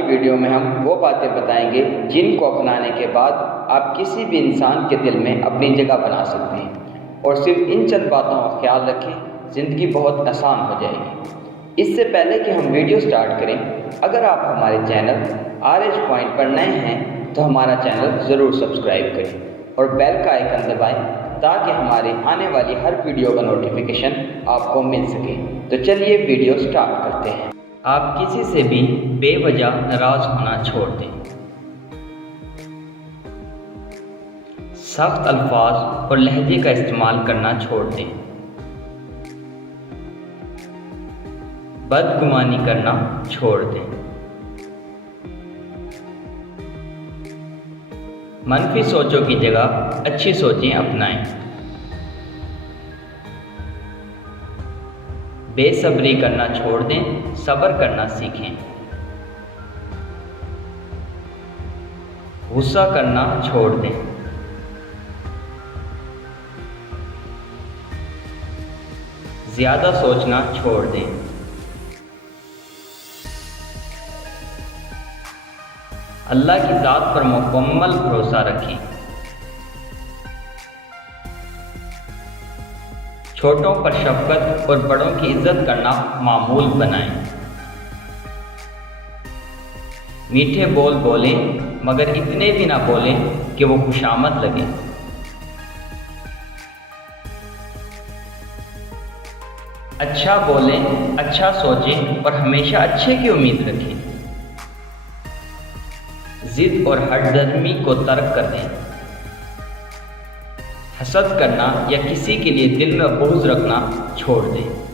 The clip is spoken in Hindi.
की वीडियो में हम वो बातें बताएंगे जिनको अपनाने के बाद आप किसी भी इंसान के दिल में अपनी जगह बना सकते हैं। और सिर्फ इन चंद बातों का ख्याल रखें, ज़िंदगी बहुत आसान हो जाएगी। इससे पहले कि हम वीडियो स्टार्ट करें, अगर आप हमारे चैनल RH पॉइंट पर नए हैं तो हमारा चैनल ज़रूर सब्सक्राइब करें और बेल का आइकन दबाएं ताकि हमारे आने वाली हर वीडियो का नोटिफिकेशन आपको मिल सके। तो चलिए वीडियो स्टार्ट करते हैं। आप किसी से भी बेवजह नाराज़ होना छोड़ दें। सख्त अल्फाज और लहजे का इस्तेमाल करना छोड़ दें। बदगुमानी करना छोड़ दें। मनफी सोचों की जगह अच्छी सोचें अपनाएं। बेसब्री करना छोड़ दें, सब्र करना सीखें। गुस्सा करना छोड़ दें। ज़्यादा सोचना छोड़ दें। अल्लाह की ज़ात पर मुकम्मल भरोसा रखें। छोटों पर शफ़क़त और बड़ों की इज़्ज़त करना मामूल बनाएं। मीठे बोल बोलें मगर इतने भी ना बोलें कि वो खुशामद लगे। अच्छा बोलें, अच्छा सोचें और हमेशा अच्छे की उम्मीद रखें। ज़िद और हठधर्मी को तर्क कर दें। हसद करना या किसी के लिए दिल में बुग़्ज़ रखना छोड़ दें।